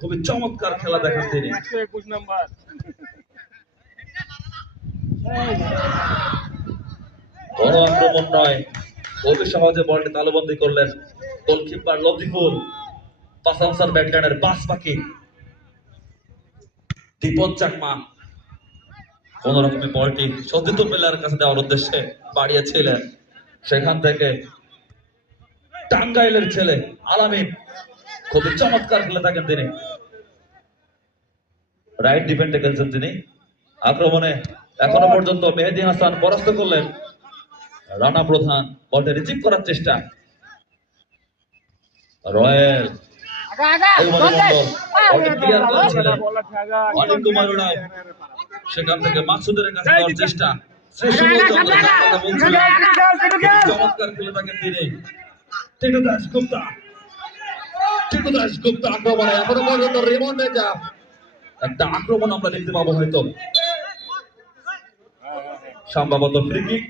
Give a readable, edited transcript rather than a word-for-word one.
খুবই চমৎকার খেলা দেখান তিনি। 121 নাম্বার বড় আক্রমণ নয়, অতি সহজে বলটি তালুবন্দী করলেন গোলকিপার লতিফুল। পাসানসার ব্যাটল্যান্ডের বাস পাখি দীপন চাকমা কোন রকমের বলটি সতীর্থ প্লেয়ারের কাছে দেওয়ার উদ্দেশ্যে বাড়িয়েছিলেন। সেখান থেকে টাঙ্গাইলের ছেলে আলামিন খুবই চমৎকার খেলে থাকেন তিনি। রাইট ডিফেন্ডে খেলছেন তিনি। আক্রমণে এখনো পর্যন্ত মেহেদী হাসান পরাস্ত করলেন রানা প্রধান। বলটা রিসিভ করার চেষ্টা রয়েল অনিক কুমার উড়াও, সেখান থেকে মাকসুদের কাছে দেওয়ার চেষ্টা। চমৎকার খেলে থাকেন তিনি। টিটু দাশগুপ্তা আক্রমণে এখনো পর্যন্ত রিমন্ডে যা একটা আক্রমণ আমরা দেখতে পাবো হয়তো, সম্ভবত ফ্রি কিক।